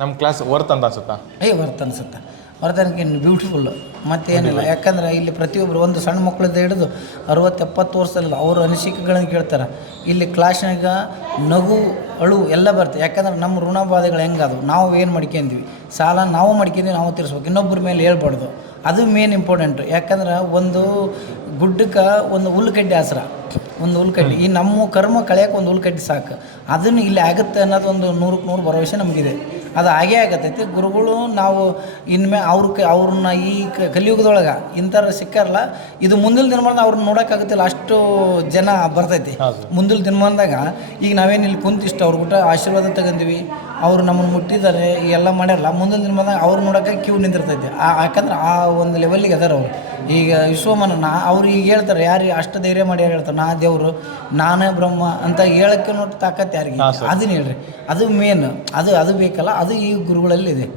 ನಮ್ಮ class worth ಅಂತ ಅನ್ಸುತ್ತಾ? ವರ್ತ್ ಅನ್ಸುತ್ತೆ. ವರ್ಧನಕ್ಕೆ ಬ್ಯೂಟಿಫುಲ್ಲು ಮತ್ತೇನಿಲ್ಲ. ಯಾಕಂದ್ರೆ ಇಲ್ಲಿ ಪ್ರತಿಯೊಬ್ಬರು ಒಂದು ಸಣ್ಣ ಮಕ್ಕಳಿಂದ ಹಿಡಿದು 60-70 ವರ್ಷದಲ್ಲ ಅವ್ರ ಅನಿಸಿಕೆಗಳನ್ನು ಕೇಳ್ತಾರೆ. ಇಲ್ಲಿ ಕ್ಲಾಸ್ನಾಗ ನಗು ಅಳು ಎಲ್ಲ ಬರ್ತದೆ. ಯಾಕಂದ್ರೆ ನಮ್ಮ ಋಣಬಾಧೆಗಳು ಹೆಂಗದು, ನಾವು ಏನು ಮಾಡ್ಕೊಂಡ್ವಿ, ಸಾಲ ನಾವು ಮಾಡ್ಕೊಂಡ್ವಿ, ನಾವು ತೀರಿಸ್ಬೇಕು, ಇನ್ನೊಬ್ಬರ ಮೇಲೆ ಹೇಳ್ಬಾರ್ದು. ಅದು ಮೇನ್ ಇಂಪಾರ್ಟೆಂಟು. ಯಾಕಂದ್ರೆ ಒಂದು ಗುಡ್ಡಕ್ಕೆ ಒಂದು ಹುಲ್ಲುಕಡ್ಡಿ ಆಸರ, ಒಂದು ಹುಲ್ಲುಕಡ್ಡಿ. ಈ ನಮ್ಮ ಕರ್ಮ ಕಳೆಯೋಕೆ ಒಂದು ಹುಲ್ಲುಕಡ್ಡಿ ಸಾಕು. ಅದನ್ನು ಇಲ್ಲಿ ಆಗುತ್ತೆ ಅನ್ನೋದು ಒಂದು 100ಕ್ಕೆ 100 ಭರವಸೆ ನಮಗಿದೆ. ಅದು ಹಾಗೇ ಆಗತ್ತೈತಿ. ಗುರುಗಳು ನಾವು ಇನ್ಮೇ ಅವ್ರನ್ನ ಈ ಕಲಿಯುಗದೊಳಗೆ ಇಂಥವ್ರು ಸಿಕ್ಕಾರಲ್ಲ, ಇದು ಮುಂದಿನ ದಿನಮಾನದಾಗ ಅವ್ರನ್ನ ನೋಡೋಕ್ಕಾಗುತ್ತಿಲ್ಲ, ಅಷ್ಟು ಜನ ಬರ್ತೈತಿ. ಮುಂದಿನ ದಿನಮಾನದಾಗ ಈಗ ನಾವೇನು ಇಲ್ಲಿ ಕುಂತಿಷ್ಟು ಅವ್ರ ಊಟ ಆಶೀರ್ವಾದ ತಗೊಂಡಿವಿ, ಅವರು ನಮ್ಮನ್ನು ಮುಟ್ಟಿದ್ದಾರೆ, ಎಲ್ಲ ಮಾಡ್ಯಾರಲ್ಲ, ಮುಂದಿನ ದಿನಮಾನದಾಗ ಅವ್ರು ನೋಡೋಕೆ ಕ್ಯೂ ನಿಂತಿರ್ತೈತಿ. ಯಾಕಂದ್ರೆ ಆ ಒಂದು ಲೆವೆಲ್ಲಿಗೆ ಅದಾರ ಅವರು. ಈಗ ವಿಶ್ವಮಾನ ಅವ್ರು ಈಗ ಹೇಳ್ತಾರೆ, ಯಾರು ಅಷ್ಟು ಧೈರ್ಯ ಮಾಡಿ ಯಾರು ಹೇಳ್ತಾರೆ, ನಾ ದೇವರು, ನಾನೇ ಬ್ರಹ್ಮ ಅಂತ ಹೇಳೋಕ್ಕೆ ನೋಡಿ ತಾಕತ್ತು ಯಾರಿಗೆ? ಅದನ್ನ ಹೇಳ್ರಿ, ಅದು ಮೇನ್, ಅದು ಬೇಕಲ್ಲ, ಅದು ಈ ಗುರುಗಳಲ್ಲಿದೆ.